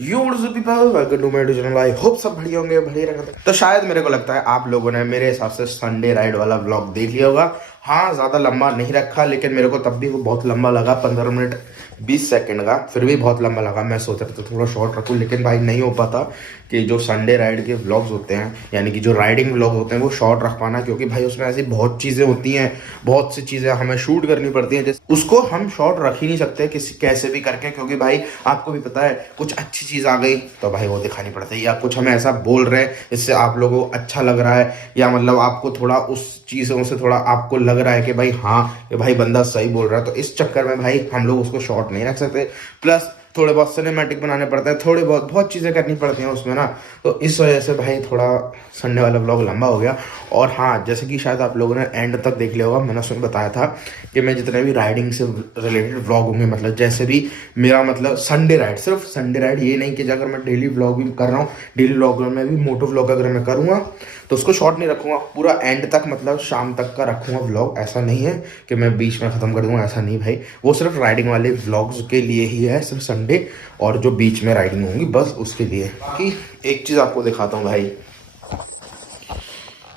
I hope सब बढ़िया होंगे, बढ़िया रहेंगे। तो शायद मेरे को लगता है आप लोगों ने मेरे हिसाब से संडे राइड वाला व्लॉग देख लिया होगा। हाँ, ज्यादा लंबा नहीं रखा, लेकिन मेरे को तब भी वो बहुत लंबा लगा, 15 मिनट 20 सेकंड का, फिर भी बहुत लंबा लगा। मैं सोच रहा था थोड़ा शॉर्ट रखूं, लेकिन भाई नहीं हो पाता कि जो संडे राइड के व्लॉग्स होते हैं, यानी कि जो राइडिंग व्लॉग होते हैं, वो शॉर्ट रख पाना, क्योंकि भाई उसमें ऐसी बहुत चीज़ें होती हैं, बहुत सी चीज़ें हमें शूट करनी पड़ती हैं, जैसे उसको हम शॉर्ट रख ही नहीं सकते किसी कैसे भी करके, क्योंकि भाई आपको भी पता है कुछ अच्छी चीज़ आ गई तो भाई वो दिखानी पड़ती है, या कुछ हमें ऐसा बोल रहे हैं जिससे आप लोगों को अच्छा लग रहा है, या मतलब आपको थोड़ा उस चीज़ों से थोड़ा आपको लग रहा है कि भाई हाँ ये भाई बंदा सही बोल रहा है, तो इस चक्कर में भाई हम लोग उसको शॉर्ट नहीं रख सकते। प्लस थोड़े बहुत सिनेमैटिक बनाने पड़ते हैं, थोड़े बहुत चीज़ें करनी पड़ती हैं उसमें ना, तो इस वजह से भाई थोड़ा संडे वाला व्लॉग लंबा हो गया। और हाँ, जैसे कि शायद आप लोगों ने एंड तक देख लिया होगा, मैंने उसमें बताया था कि मैं जितने भी राइडिंग से रिलेटेड व्लॉग होंगे, मतलब जैसे भी मेरा मतलब संडे राइड, सिर्फ संडे राइड, ये नहीं कि अगर मैं डेली व्लॉग भी कर रहा हूँ, डेली व्लॉग में भी मोटो व्लॉग अगर मैं करूँगा तो उसको शॉर्ट नहीं रखूँगा, पूरा एंड तक मतलब शाम तक का रखूँगा व्लॉग। ऐसा नहीं है कि मैं बीच में ख़त्म कर दूँगा, ऐसा नहीं भाई, वो सिर्फ राइडिंग वाले व्लॉग्स के लिए ही है, सिर्फ संडे और जो बीच में राइडिंग होंगी बस उसके लिए। बाकी एक चीज़ आपको दिखाता हूँ भाई,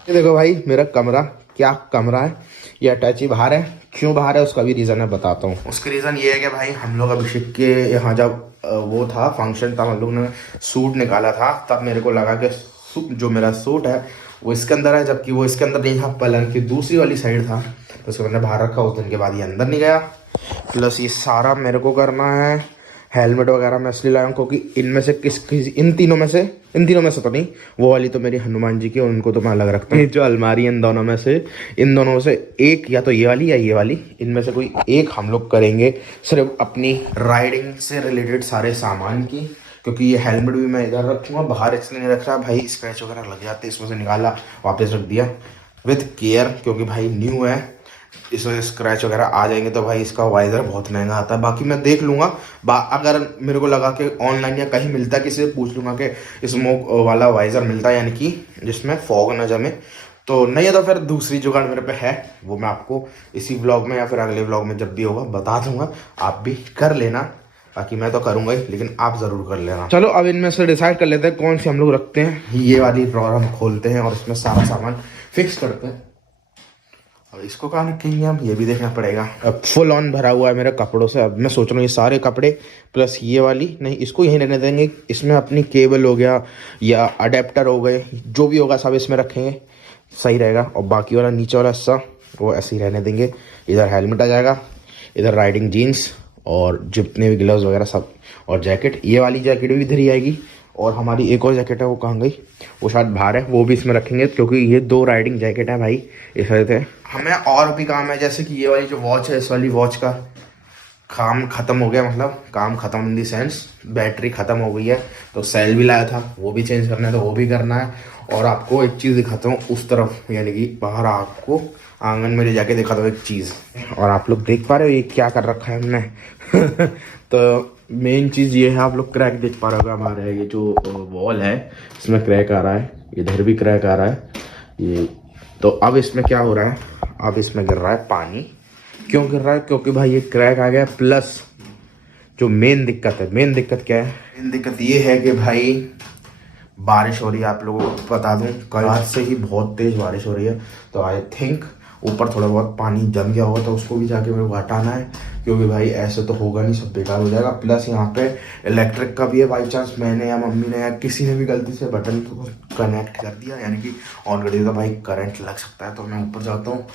ये देखो भाई मेरा कमरा, क्या कमरा है। ये अटैची बाहर है, क्यों बाहर है उसका भी रीज़न है, बताता हूँ। उसका रीज़न ये है कि भाई हम लोग अभिषेक के यहाँ जब वो था फंक्शन था, हम लोग ने सूट निकाला था, तब मेरे को लगा कि जो मेरा सूट है वो इसके अंदर है, जबकि वो इसके अंदर नहीं था, पलंग की दूसरी वाली साइड था, तो उसको मैंने बाहर रखा। उस दिन के बाद ये अंदर नहीं गया। प्लस ये सारा मेरे को करना है, हेलमेट वगैरह मैं इसलिए लाया हूँ क्योंकि इनमें से इन तीनों में से तो नहीं, वो वाली तो मेरी हनुमान जी की, उनको तो मैं अलग रखता हूँ। जो अलमारी इन दोनों में से एक, या तो ये वाली या ये वाली, इनमें से कोई एक हम लोग करेंगे सिर्फ अपनी राइडिंग से रिलेटेड सारे सामान की, क्योंकि ये हेलमेट भी मैं इधर रखूँगा, बाहर इसलिए नहीं रख रहा भाई, स्क्रैच वगैरह लग जाते, इसमें से निकाला वापस रख दिया विद केयर, क्योंकि भाई न्यू है, इस वजह स्क्रैच वगैरह आ जाएंगे, तो भाई इसका वाइज़र बहुत महंगा आता है। बाकी मैं देख लूँगा, अगर मेरे को लगा कि ऑनलाइन या कहीं मिलता है, किसी से पूछ लूँगा कि स्मोक वाला वाइज़र मिलता है, यानी कि जिसमें फॉग ना जमे, तो नहीं है तो फिर दूसरी जुगाड़ मेरे पे है, वो मैं आपको इसी व्लॉग में या फिर अगले व्लॉग में जब भी होगा बता दूंगा, आप भी कर लेना। बाकी मैं तो करूँगा ही, लेकिन आप ज़रूर कर लेना। चलो अब इनमें से डिसाइड कर लेते हैं कौन सी हम लोग रखते हैं। ये वाली ड्रॉअर हम खोलते हैं और इसमें सारा सामान फिक्स करते हैं, और इसको कहाँ रखेंगे हम, ये भी देखना पड़ेगा। अब फुल ऑन भरा हुआ है मेरे कपड़ों से। अब मैं सोच रहा हूँ ये सारे कपड़े प्लस ये वाली, नहीं इसको यहीं रहने देंगे, इसमें अपनी केबल हो गया या अडेप्टर हो गए, जो भी होगा सब इसमें रखेंगे, सही रहेगा। और बाकी वाला नीचे वाला हिस्सा वो ऐसे ही रहने देंगे। इधर हेलमेट आ जाएगा, इधर राइडिंग जीन्स और जितने भी ग्लव्स वगैरह सब, और जैकेट, ये वाली जैकेट भी इधर ही आएगी। और हमारी एक और जैकेट है, वो कहाँ गई, वो शायद बाहर है, वो भी इसमें रखेंगे, क्योंकि ये 2 राइडिंग जैकेट है भाई, इस वजह से। हमें और भी काम है, जैसे कि ये वाली जो वॉच है, इस वाली वॉच का काम ख़त्म हो गया, मतलब काम ख़त्म इन दी सेंस बैटरी ख़त्म हो गई है, तो सेल भी लाया था, वो भी चेंज करना है, तो वो भी करना है। और आपको एक चीज़ दिखाता हूँ उस तरफ, यानी कि बाहर आपको आंगन में ले जाके दिखाता हूँ एक चीज़, और आप लोग देख पा रहे हो ये क्या कर रखा है हमने। तो मेन चीज़ ये है, आप लोग क्रैक देख पा रहे हो हमारे, ये जो वॉल है इसमें क्रैक आ रहा है, इधर भी क्रैक आ रहा है ये। तो अब इसमें क्या हो रहा है, अब इसमें गिर रहा है पानी। क्यों गिर रहा है, क्योंकि भाई ये क्रैक आ गया। प्लस जो मेन दिक्कत है, मेन दिक्कत क्या है, मेन दिक्कत ये है कि भाई बारिश हो रही है, आप लोगों को बता दूं कल रात से ही बहुत तेज़ बारिश हो रही है, तो आई थिंक ऊपर थोड़ा बहुत पानी जम गया होगा, तो उसको भी जाके मेरे को हटाना है, क्योंकि भाई ऐसे तो होगा नहीं, सब बेकार हो जाएगा। प्लस यहाँ पे इलेक्ट्रिक का भी है, बाई चांस मैंने या मम्मी ने या किसी ने भी गलती से बटन को कनेक्ट कर दिया, यानी कि ऑन कर दिया, तो भाई करंट लग सकता है। तो मैं ऊपर जाता हूँ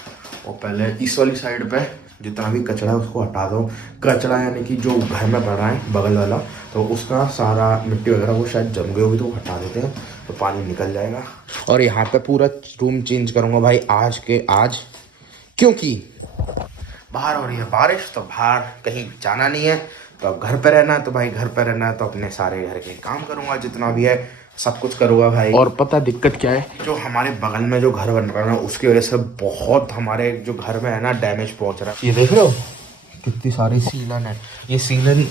और पहले इस वाली साइड पे जितना भी कचरा है उसको हटा दो। कचरा यानी कि जो घर में पड़ रहा है बगल वाला, तो उसका सारा मिट्टी वगैरह वो शायद जम गई होगी, तो हटा देते हैं, तो पानी निकल जाएगा। और यहाँ पे पूरा रूम चेंज करूँगा भाई आज के आज, क्योंकि बाहर हो रही है बारिश, तो बाहर कहीं जाना नहीं है, तो अब घर पे रहना है, तो भाई घर पे रहना है, तो अपने सारे घर के काम करूँगा, जितना भी है सब कुछ करूँगा भाई। और पता दिक्कत क्या है, जो हमारे बगल में जो घर बन रहा है ना, उसकी वजह से बहुत हमारे जो घर में है ना डैमेज पहुँच रहा है। ये देख रहे हो कितनी सारी सीलन है, ये सीलन,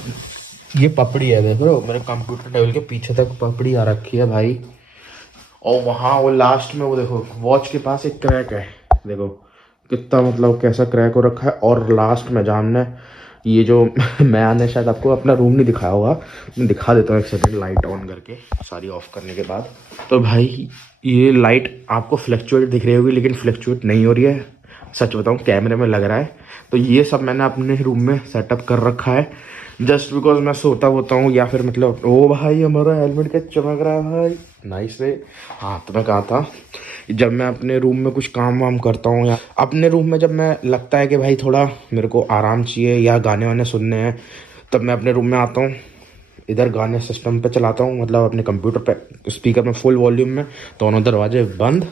ये पपड़ी है, देख रहे हो मेरे कंप्यूटर टेबल के पीछे तक पपड़ी आ रखी है भाई। और वहाँ वो लास्ट में वो देखो वॉच के पास एक क्रैक है, देखो कितना मतलब कैसा क्रैक हो रखा है। और लास्ट में जहाँ हमने ये जो मैंने शायद आपको अपना रूम नहीं दिखाया होगा, मैं दिखा देता हूँ एक सेकंड लाइट ऑन करके, सारी ऑफ करने के बाद। तो भाई ये लाइट आपको फ्लक्चुएट दिख रही होगी, लेकिन फ्लक्चुएट नहीं हो रही है, सच बताऊँ कैमरे में लग रहा है। तो ये सब मैंने अपने रूम में सेटअप कर रखा है, जस्ट बिकॉज मैं सोता होता हूँ या फिर मतलब ओ भाई हमारा हेलमेट क्या चमक रहा है भाई, नाइस रे। हाँ तो मैं कहा था, जब मैं अपने रूम में कुछ काम वाम करता हूँ या अपने रूम में जब मैं लगता है कि भाई थोड़ा मेरे को आराम चाहिए या गाने वाने सुनने हैं, तब मैं अपने रूम में आता हूँ, इधर गाने सिस्टम पे चलाता हूँ, मतलब अपने कंप्यूटर पे स्पीकर में फुल वॉल्यूम में, दोनों दरवाजे बंद,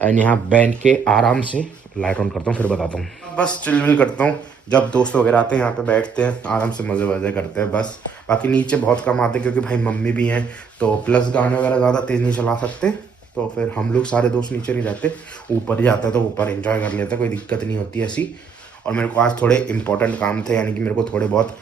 एंड यहाँ बैठ के आराम से लाइट ऑन करता हूँ, फिर बताता हूँ। बस चिल विल करता हूँ, जब दोस्त वगैरह आते हैं यहाँ पे बैठते हैं, आराम से मज़े वज़े करते हैं बस। बाकी नीचे बहुत कम आते हैं क्योंकि भाई मम्मी भी हैं, तो प्लस गाने वगैरह ज़्यादा तेज़ नहीं चला सकते, तो फिर हम लोग सारे दोस्त नीचे नहीं रहते, ऊपर ही जाते हैं, तो ऊपर एंजॉय कर लेते हैं, कोई दिक्कत नहीं होती ऐसी। और मेरे को आज थोड़े इंपॉर्टेंट काम थे, यानी कि मेरे को थोड़े बहुत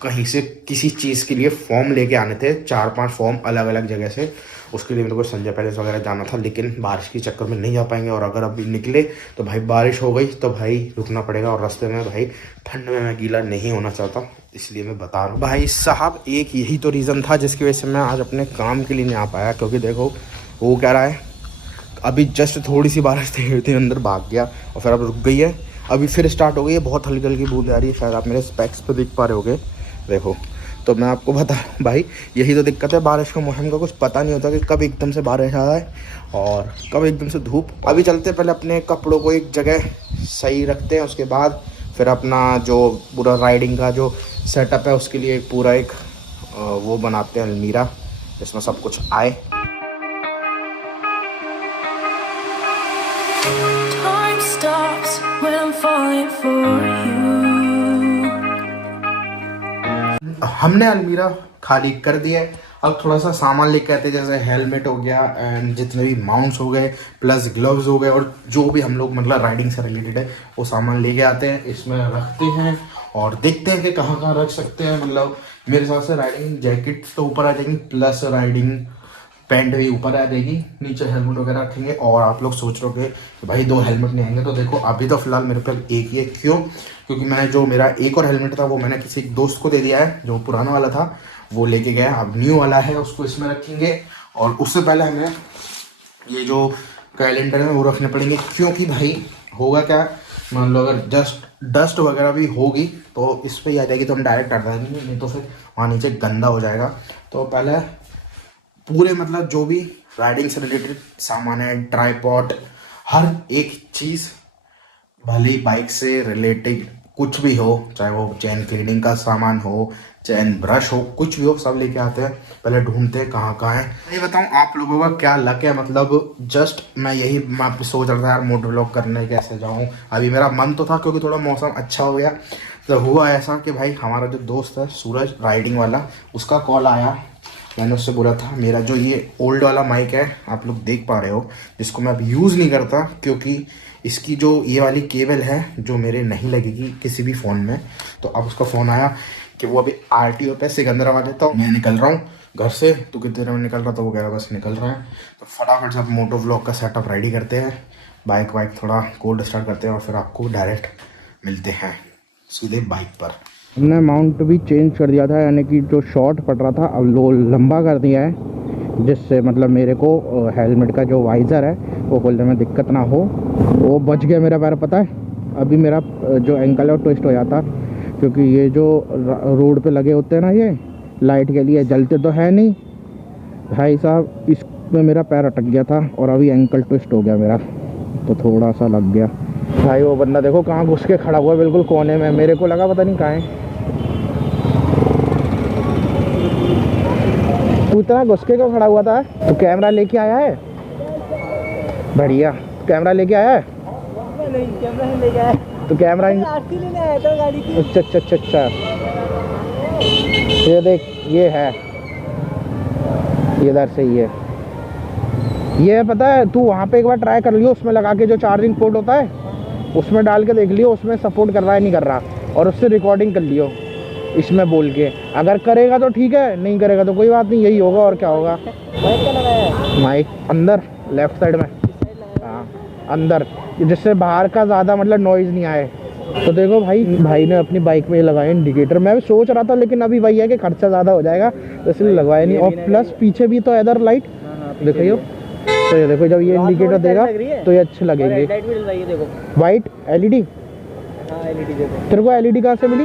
कहीं से किसी चीज़ के लिए फॉर्म लेके आने थे, 4-5 फॉर्म अलग अलग जगह से, उसके लिए मेरे को संजय पैलेस वगैरह जाना था, लेकिन बारिश के चक्कर में नहीं जा पाएंगे। और अगर अभी निकले तो भाई बारिश हो गई तो भाई रुकना पड़ेगा, और रास्ते में भाई ठंड में मैं गीला नहीं होना चाहता, इसलिए मैं बता रहा हूँ भाई साहब। एक यही तो रीज़न था जिसकी वजह से मैं आज अपने काम के लिए नहीं आ पाया, क्योंकि देखो वो कह रहा है अभी जस्ट थोड़ी सी बारिश थी अंदर भाग गया और फिर अब रुक गई है, अभी फिर स्टार्ट हो गई है, बहुत हल्की हल्की बूंद आ रही है, शायद आप मेरे स्पेक्स पे देख पा रहे होगे, देखो। तो मैं आपको बता भाई यही तो दिक्कत है, बारिश का मौसम का कुछ पता नहीं होता कि कब एकदम से बारिश आ जाए और कब एकदम से धूप। अभी चलते पहले अपने कपड़ों को एक जगह सही रखते हैं, उसके बाद फिर अपना जो पूरा राइडिंग का जो सेटअप है उसके लिए पूरा एक वो बनाते हैं अलमीरा, जिसमें सब कुछ आए। हमने अलमीरा खाली कर दिया है, अब थोड़ा सा सामान लेके आते हैं, जैसे हेलमेट हो गया एंड जितने भी माउंट्स हो गए, प्लस ग्लव्स हो गए, और जो भी हम लोग मतलब राइडिंग से रिलेटेड है वो सामान लेके आते हैं, इसमें रखते हैं और देखते हैं कि कहाँ कहाँ रख सकते हैं। मतलब मेरे हिसाब से राइडिंग जैकेट तो ऊपर आ जाएंगी, प्लस राइडिंग पैंट भी ऊपर आ जाएगी, नीचे हेलमेट वगैरह रखेंगे। और आप लोग सोच रहे हो कि भाई 2 हेलमेट नहीं आएंगे, तो देखो अभी तो फिलहाल मेरे पास एक ही है, क्यों? क्योंकि मैंने जो मेरा एक और हेलमेट था वो मैंने किसी दोस्त को दे दिया है, जो पुराना वाला था वो लेके गया, अब न्यू वाला है उसको इसमें रखेंगे। और उससे पहले हमें ये जो कैलेंडर है वो रखने पड़ेंगे, क्योंकि भाई होगा क्या, मान लो अगर जस्ट डस्ट वगैरह भी होगी तो इस पर ही आ जाएगी, तो हम डायरेक्ट हटा देंगे, नहीं तो फिर वहाँ नीचे गंदा हो जाएगा। तो पहले पूरे मतलब जो भी राइडिंग से रिलेटेड सामान है, ट्राईपॉड, हर एक चीज़, भले ही बाइक से रिलेटेड कुछ भी हो, चाहे वो चैन क्लीनिंग का सामान हो, चैन ब्रश हो, कुछ भी हो, सब लेके आते हैं। पहले ढूंढते हैं कहाँ कहाँ है। ये बताऊँ आप लोगों का क्या लक है, मतलब जस्ट मैं सोच रहा था यार मोटर व्लॉग करने कैसे जाऊँ, अभी मेरा मन तो था क्योंकि थोड़ा मौसम अच्छा हो गया। तो हुआ ऐसा कि भाई हमारा जो दोस्त है सूरज राइडिंग वाला, उसका कॉल आया, मैंने उससे बोला था मेरा जो ये ओल्ड वाला माइक है आप लोग देख पा रहे हो, जिसको मैं अब यूज़ नहीं करता क्योंकि इसकी जो ये वाली केबल है जो मेरे नहीं लगेगी किसी भी फ़ोन में। तो अब उसका फ़ोन आया कि वो अभी RTO पे सिकंदरा वाले, तो मैं निकल रहा हूँ घर से, तो कितने देर में निकल रहा था वो कह रहा बस निकल रहा है। तो फटाफट से मोटो व्लॉग का सेटअप रेडी करते हैं, बाइक वाइक थोड़ा कोल्ड स्टार्ट करते हैं और फिर आपको डायरेक्ट मिलते हैं सीधे बाइक पर। हमने माउंट भी चेंज कर दिया था, यानी कि जो शॉर्ट पड़ रहा था अब लो लंबा कर दिया है, जिससे मतलब मेरे को हेलमेट का जो वाइज़र है वो खोलने में दिक्कत ना हो। वो बच गया मेरा पैर, पता है अभी मेरा जो एंकल है वो ट्विस्ट हो जाता, क्योंकि ये जो रोड पे लगे होते हैं ना ये लाइट के लिए, जलते तो है नहीं भाई साहब, इसमें मेरा पैर अटक गया था और अभी एंकल ट्विस्ट हो गया मेरा, तो थोड़ा सा लग गया भाई। वो बंदा देखो कहाँ घुस के खड़ा हुआ है बिल्कुल कोने में, मेरे को लगा पता नहीं कहाँ है। तू इतना घुस के क्यों खड़ा हुआ था? तो कैमरा लेके आया है? बढ़िया, कैमरा लेके आया है? नहीं, कैमरा नहीं लेके आया। तो कैमरा आरती लेने आया था गाड़ी की। अच्छा अच्छा अच्छा अच्छा, ये देख ये है, ये इधर से ही है ये, पता है तू वहाँ पे एक बार ट्राई कर लियो, उसमें लगा के जो चार्जिंग पोर्ट होता है उसमें डाल के देख लियो, उसमें सपोर्ट कर रहा है नहीं कर रहा, और उससे रिकॉर्डिंग कर लियो इसमें बोल के, अगर करेगा तो ठीक है, नहीं करेगा तो कोई बात नहीं, यही होगा और क्या होगा। माइक क्या लगाया है? माइक अंदर लेफ्ट साइड में, हाँ अंदर, जिससे बाहर का ज़्यादा मतलब नॉइज़ नहीं आए। तो देखो भाई ने अपनी बाइक में लगाया इंडिकेटर। मैं भी सोच रहा था लेकिन अभी वही है कि खर्चा ज़्यादा हो जाएगा तो इसलिए लगवाया नहीं। और प्लस पीछे भी तो इधर लाइट देखिए, तो ये देखो जब ये इंडिकेटर देगा तो ये अच्छे लगेंगे। White LED। तेरे को LED कहाँ से मिली?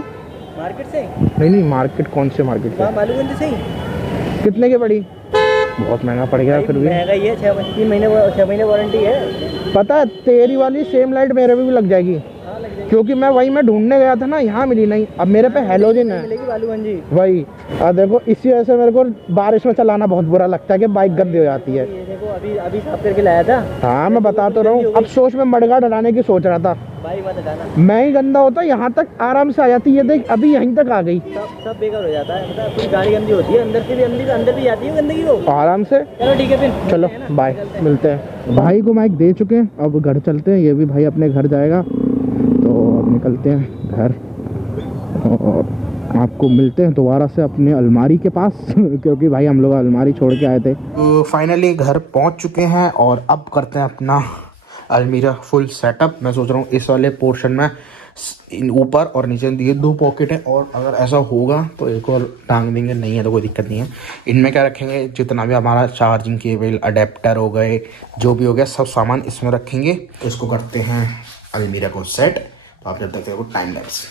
मार्केट से। नहीं मार्केट कौन से मार्केट से? मालूगंज से ही। कितने की पड़ी? बहुत महंगा पड़ गया फिर भी। महंगा ही है, 6 महीने वारंटी है। पता है तेरी वाली सेम लाइट मेरे पे भी लग जाएगी, क्योंकि मैं वही मैं ढूंढने गया था ना, यहाँ मिली नहीं। अब मेरे पे हेलोजन है वही। अब देखो इसी वजह से मेरे को बारिश में चलाना बहुत बुरा लगता है कि बाइक गंदी हो जाती है। ये देखो अभी साफ करके लाया था। हाँ मैं बता तो रहा हूँ। अब सोच में मडगार्ड हटाने की सोच रहा था, बाइक मत हटाना। मैं ही गंदा होता यहाँ तक आराम से आ जाती। ये देख अभी यहीं तक आ गई। सब बेकार हो जाता है, मतलब पूरी गाड़ी गंदी होती है, अंदर से भी अंदर भी जाती है गंदगी वो आराम से। चलो ठीक है फिर, चलो बाय, मिलते हैं। भाई को माइक दे चुके हैं, अब घर चलते हैं। ये भी भाई अपने घर जाएगा तो अब निकलते हैं घर और आपको मिलते हैं दोबारा से अपने अलमारी के पास क्योंकि भाई हम लोग अलमारी छोड़ के आए थे। तो फाइनली घर पहुंच चुके हैं और अब करते हैं अपना अलमीरा फुल सेटअप। मैं सोच रहा हूँ इस वाले पोर्शन में ऊपर और नीचे दिए 2 पॉकेट है, और अगर ऐसा होगा तो एक और टांग देंगे, नहीं है तो कोई दिक्कत नहीं है। इनमें क्या रखेंगे, जितना भी हमारा चार्जिंग केबल, अडेप्टर हो गए, जो भी हो गया सब सामान इसमें रखेंगे। इसको करते हैं अलमीरा को सेट। तो आप जब तक देखो टाइम लैप्स।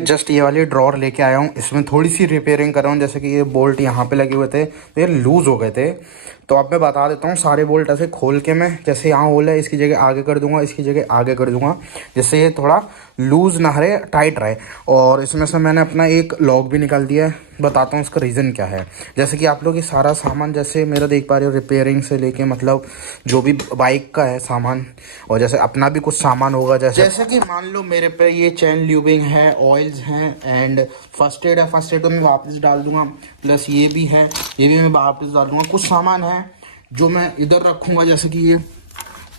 जस्ट ये वाली ड्रॉर लेके आया हूँ, इसमें थोड़ी सी रिपेयरिंग कर रहा हूँ। जैसे कि ये बोल्ट यहाँ पे लगे हुए थे तो ये लूज़ हो गए थे, तो अब मैं बता देता हूँ। सारे बोल्ट ऐसे खोल के मैं, जैसे यहाँ होल है इसकी जगह आगे कर दूंगा, इसकी जगह आगे कर दूंगा, जिससे ये थोड़ा लूज़ ना रहे, टाइट रहे। और इसमें से मैंने अपना एक लॉक भी निकाल दिया है, बताता हूँ इसका रीज़न क्या है। जैसे कि आप लोग ये सारा सामान जैसे मेरा देख पा रहे हो, रिपेयरिंग से लेके मतलब जो भी बाइक का है सामान, और जैसे अपना भी कुछ सामान होगा, जैसे कि मान लो मेरे पे ये चैन ल्यूबिंग है, ऑयल्स हैं एंड फर्स्ट एड है। फर्स्ट एड तो मैं वापस डाल दूंगा, प्लस ये भी है, ये भी मैं वापस डाल दूंगा। कुछ सामान है जो मैं इधर रखूँगा, जैसे कि ये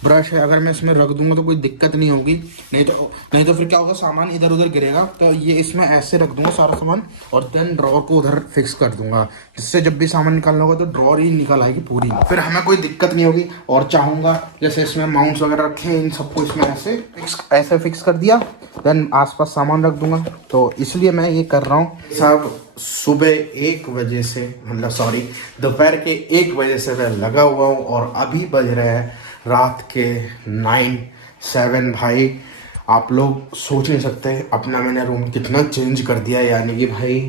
ब्रश है, अगर मैं इसमें रख दूंगा तो कोई दिक्कत नहीं होगी, नहीं तो फिर क्या होगा, सामान इधर उधर गिरेगा। तो ये इसमें ऐसे रख दूंगा सारा सामान, और देन ड्रॉर को उधर फिक्स कर दूंगा, जिससे जब भी सामान निकालना होगा तो ड्रॉर ही निकल आएगी पूरी, फिर हमें कोई दिक्कत नहीं होगी। और चाहूँगा जैसे इसमें माउंट्स वगैरह रखे, इन सबको इसमें ऐसे फिक्स कर दिया, देन आसपास सामान रख दूंगा। तो इसलिए मैं ये कर रहा हूँ। सब सुबह 1 बजे से, मतलब सॉरी दोपहर के 1 बजे से मैं लगा हुआ हूँ, और अभी बज रहे हैं रात के 9-7। भाई आप लोग सोच नहीं सकते अपना मैंने रूम कितना चेंज कर दिया है, यानी कि भाई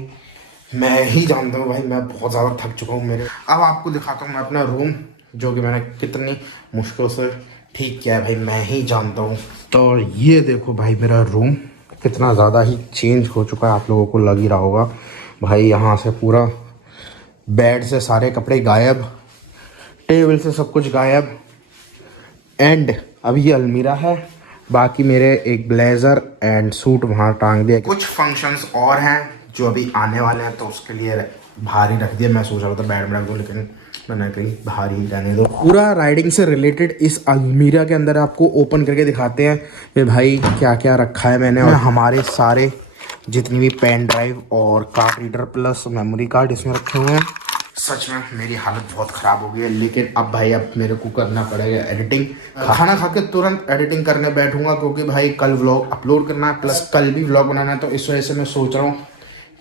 मैं ही जानता हूँ भाई, मैं बहुत ज़्यादा थक चुका हूँ मेरे। अब आपको दिखाता हूँ मैं अपना रूम, जो कि मैंने कितनी मुश्किल से ठीक किया है भाई, मैं ही जानता हूँ। तो ये देखो भाई मेरा रूम कितना ज़्यादा ही चेंज हो चुका है, आप लोगों को लग ही रहा होगा भाई। यहाँ से पूरा बेड से सारे कपड़े गायब, टेबल से सब कुछ गायब, एंड अब ये अलमीरा है। बाकी मेरे एक ब्लेज़र एंड सूट वहाँ टांग दिया। कुछ फंक्शंस और हैं जो अभी आने वाले हैं, तो उसके लिए बाहर ही रख दिया। मैं सोच रहा था बेड में रख दूँ, लेकिन मैंने कहीं बाहर ही रहने दो। पूरा राइडिंग से रिलेटेड इस अलमीरा के अंदर आपको ओपन करके दिखाते हैं कि भाई क्या क्या रखा है मैंने। और हमारे सारे जितनी भी पेन ड्राइव और card reader plus memory card इसमें रखे हुए हैं। सच में मेरी हालत बहुत ख़राब हो गई है, लेकिन अब भाई अब मेरे को करना पड़ेगा एडिटिंग। खाना खा के तुरंत एडिटिंग करने बैठूंगा, क्योंकि भाई कल व्लॉग अपलोड करना है, प्लस कल भी व्लॉग बनाना है। तो इस वजह से मैं सोच रहा हूँ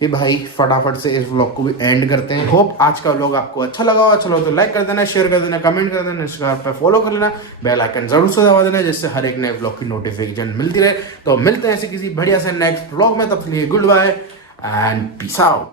कि भाई फटाफट से इस व्लॉग को भी एंड करते हैं। होप आज का व्लॉग आपको अच्छा लगा हो। अच्छा लगा तो लाइक कर देना, शेयर कर देना, कमेंट कर देना, इंस्टाग्राम पर फॉलो कर लेना, बेल आइकन जरूर से दबा देना, जिससे हर एक नए व्लॉग की नोटिफिकेशन मिलती रहे। तो मिलते हैं ऐसे किसी बढ़िया से नेक्स्ट व्लॉग में, तब तक के लिए goodbye and peace out.